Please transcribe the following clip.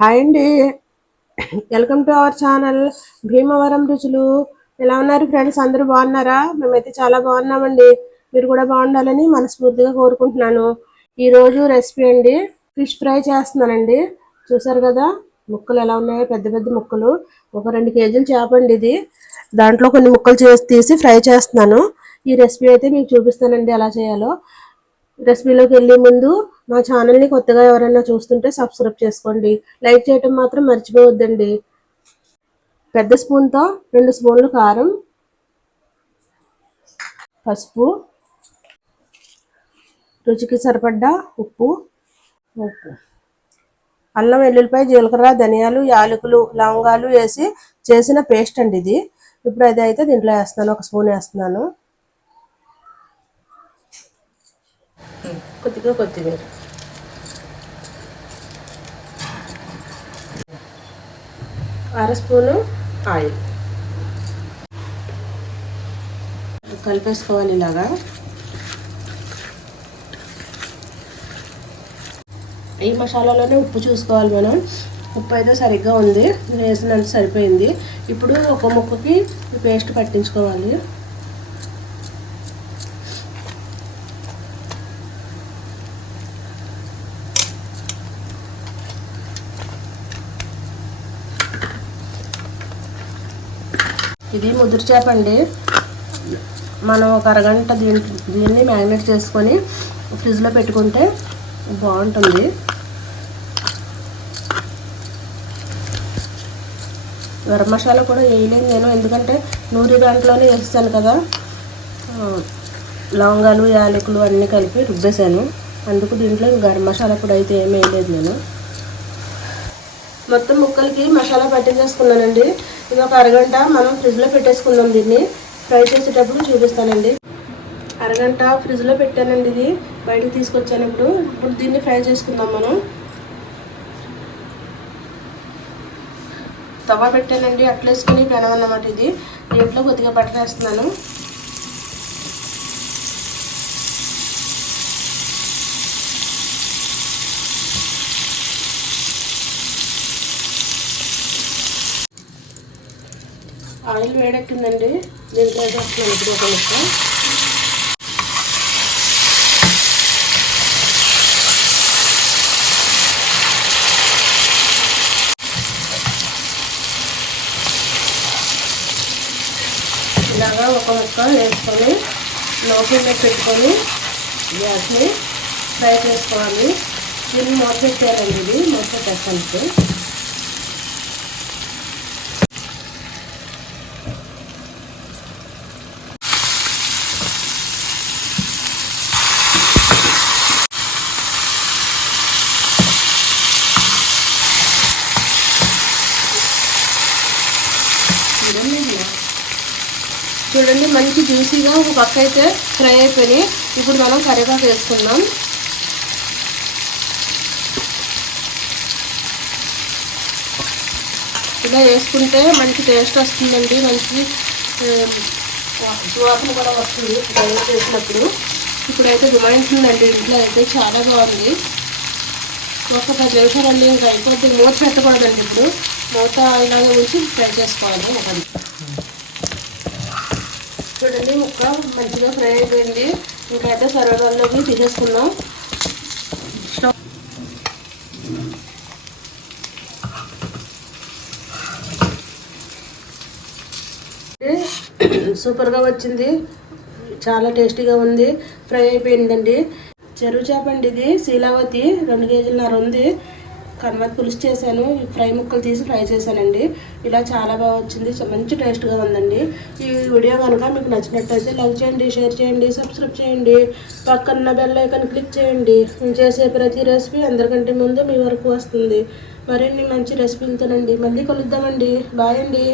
Hi అండి. Welcome to our channel Bhimavaram రుచులు. ఎలా ఉన్నారు ఫ్రెండ్స్? అందరూ బాగున్నారా? మేమైతే చాలా బాగున్నామండి. మీరు కూడా బాగుండాలని మనస్ఫూర్తిగా కోరుకుంటున్నాను. ఈరోజు రెసిపీ అండి, ఫిష్ ఫ్రై చేస్తున్నానండి. చూసారు కదా ముక్కలు ఎలా ఉన్నాయో, పెద్ద పెద్ద ముక్కలు. ఒక 2 కేజీలు చేప అండి ఇది. దాంట్లో కొన్ని ముక్కలు తీసి ఫ్రై చేస్తున్నాను. ఈ రెసిపీ అయితే మీకు చూపిస్తానండి ఎలా చేయాలో. రెసిపీలోకి వెళ్ళే ముందు మా ఛానల్ని కొత్తగా ఎవరైనా చూస్తుంటే సబ్స్క్రైబ్ చేసుకోండి. లైక్ చేయటం మాత్రం మర్చిపోవద్దండి. పెద్ద స్పూన్తో 2 స్పూన్లు కారం, పసుపు, రుచికి సరిపడ్డా ఉప్పు, అల్లం వెల్లుల్లిపాయ జీలకర్ర ధనియాలు యాలకులు లవంగాలు వేసి చేసిన పేస్ట్ అండి ఇది. ఇప్పుడు అది అయితే దీంట్లో వేస్తున్నాను. 1 స్పూన్ వేస్తున్నాను. కొద్దిగా కొత్తిమీర, అర స్పూను ఆయిల్ కలిపేసుకోవాలి ఇలాగా. ఈ మసాలాలోనే ఉప్పు చూసుకోవాలి మనం. ఉప్పు అయితే సరిగ్గా ఉంది, వేసినంత సరిపోయింది. ఇప్పుడు ఒక ముక్కకి పేస్ట్ పట్టించుకోవాలి. ఇది ముదురు చేప అండి. మనం ఒక అరగంట దీన్ని మ్యారినేట్ చేసుకొని ఫ్రిడ్జ్లో పెట్టుకుంటే బాగుంటుంది. గరం మసాలా కూడా వేయలేదు నేను, ఎందుకంటే నూరి దాంట్లోనే వేస్తాను కదా. లవంగాలు యాలకులు అన్నీ కలిపి రుబ్బేశాను. అందుకు దీంట్లో గరం మసాలా కూడా అయితే ఏమీ వేయలేదు నేను. మొత్తం ముక్కలకి మసాలా పట్టించేసుకున్నానండి. ఇది ఒక అరగంట మనం ఫ్రిడ్జ్లో పెట్టేసుకుందాం. దీన్ని ఫ్రై చేసేటప్పుడు చూపిస్తానండి. అరగంట ఫ్రిడ్జ్లో పెట్టానండి. ఇది బయటకు తీసుకొచ్చాను. ఇప్పుడు దీన్ని ఫ్రై చేసుకుందాం మనం. తవా పెట్టానండి, అట్లేసుకొని పెనం అన్నమాట ఇది. దీంట్లో కొద్దిగా బటర్ వేస్తున్నాను. ఆయిల్ వేడెక్కిందండి, దీంట్లో వేసేస్తున్నాను ఇప్పుడు ఒక ముక్క. ఇలాగా ఒక ముక్క వేసుకొని లో ఫ్లేమ్లో పెట్టుకొని గ్యాస్ని ఫ్రై చేసుకోవాలి. దీన్ని మూత పెట్టారండి. ఇది మూత పెట్టేస్తాను. చూడండి, మంచి జ్యూసీగా ఒక పక్క అయితే ఫ్రై అయిపోయి. ఇప్పుడు మనం కరివేపాకు వేసుకుందాం. ఇలా వేసుకుంటే మంచి టేస్ట్ వస్తుందండి. మంచి సువాసన కూడా వస్తుంది ఫ్రై చేసినప్పుడు. ఇప్పుడైతే గుమాయించిందండి. ఇంట్లో అయితే చాలా బాగుంది. ఒక 10 నిమిషాలు అండి, ఇంకా అయిపోతుంది. మూత పెట్టకూడదండి. ఇప్పుడు మూత ఇలాగే ఉంచి ఫ్రై చేసుకోవాలి. ఒకటి చూడండి, ముక్క మంచిగా ఫ్రై అయిపోయింది. ఇంకైతే సర్వలోకి తీసేసుకుందాం. సూపర్గా వచ్చింది, చాలా టేస్టీగా ఉంది. ఫ్రై అయిపోయిందండి. చెరువు చేప అండి ఇది, శీలావతి. 2 కేజీలన్నర ఉంది. కనమతి పులుసు చేశాను. ఫ్రై ముక్కలు తీసి ఫ్రై చేశానండి. ఇలా చాలా బాగా వచ్చింది, మంచి టేస్ట్గా ఉందండి. ఈ వీడియో కనుక మీకు నచ్చినట్టయితే లైక్ చేయండి, షేర్ చేయండి, సబ్స్క్రైబ్ చేయండి. పక్కన బెల్ ఐకాన్ క్లిక్ చేయండి. నేను చేసే ప్రతి రెసిపీ అందరికంటే ముందు మీ వరకు వస్తుంది. మరిన్ని మంచి రెసిపీలతోనండి మళ్ళీ కలుద్దామండి. బాయ్ అండి.